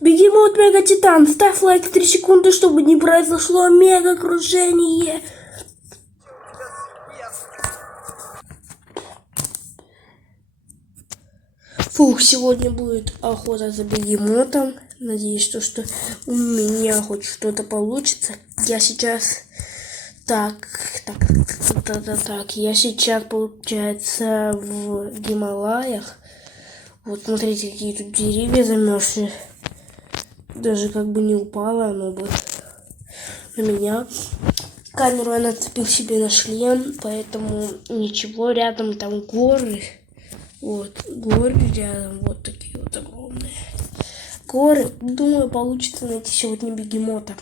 Бегемот Мега Титан, ставь лайк 3 секунды, чтобы не произошло мега крушение. Фух, сегодня будет охота за бегемотом. Надеюсь, что у меня хоть что-то получится. Я сейчас... Так, я сейчас, получается, в Гималаях. Вот смотрите, какие тут деревья замерзшие. Даже как бы не упало оно бы на меня. Камеру я нацепил себе на шлем, поэтому ничего. Рядом там горы. Вот, горы рядом, вот такие вот огромные горы. Думаю, получится найти сегодня бегемота.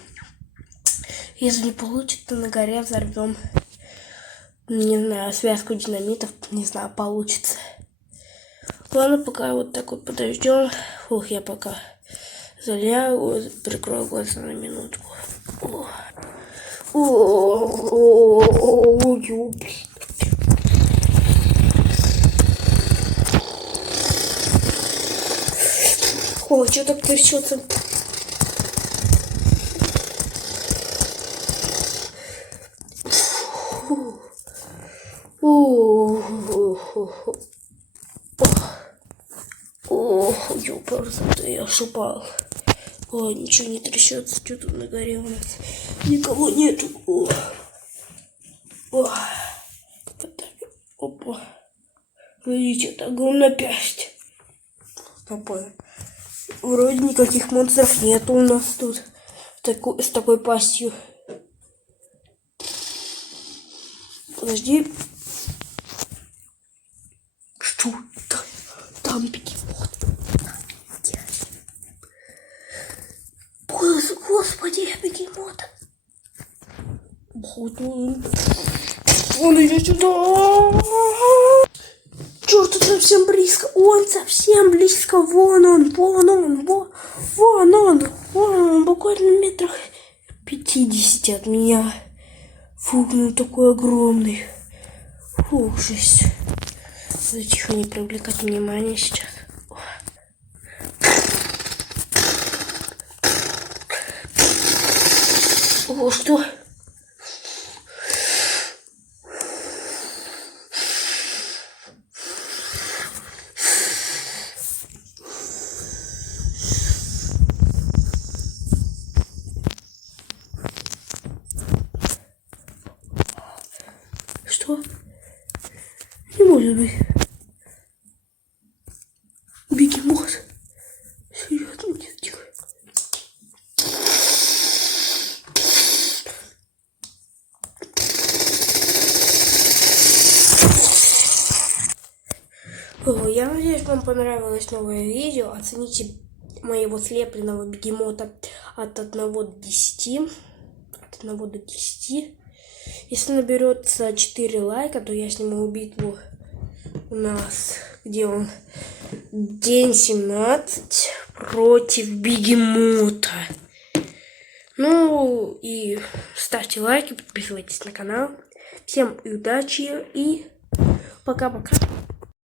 Если не получится, на горе взорвем, не знаю, связку динамитов, не знаю, получится. Ладно, пока вот так вот подождем. Фух, я пока залягу, прикрою глаза на минутку. Ой, что так трясется? Ёпрст, я упал. Ой, ничего не трясется, что тут на горе у нас? Никого нету. Опа. Видите, это огромная пясть. Опа. Вроде никаких монстров нету у нас тут. С такой пастью. Подожди. Что это? Там бегемот. Господи, бегемот. Он идет сюда. Черт, он совсем близко. Он совсем близко. Вон он. Буквально метрах 50 от меня. Фух, ну такой огромный. Фух, жесть. Надо тихо, не привлекать внимание сейчас. О, что? Что? Не может быть. Бегемот. Серьезно, нет, тихо. Я надеюсь, вам понравилось новое видео. Оцените моего слепленного бегемота от 1 до 10. От 1 до 10. Если наберется 4 лайка, то я сниму битву у нас, где он, день 17 против бегемота. Ну и ставьте лайки, подписывайтесь на канал. Всем удачи и пока-пока.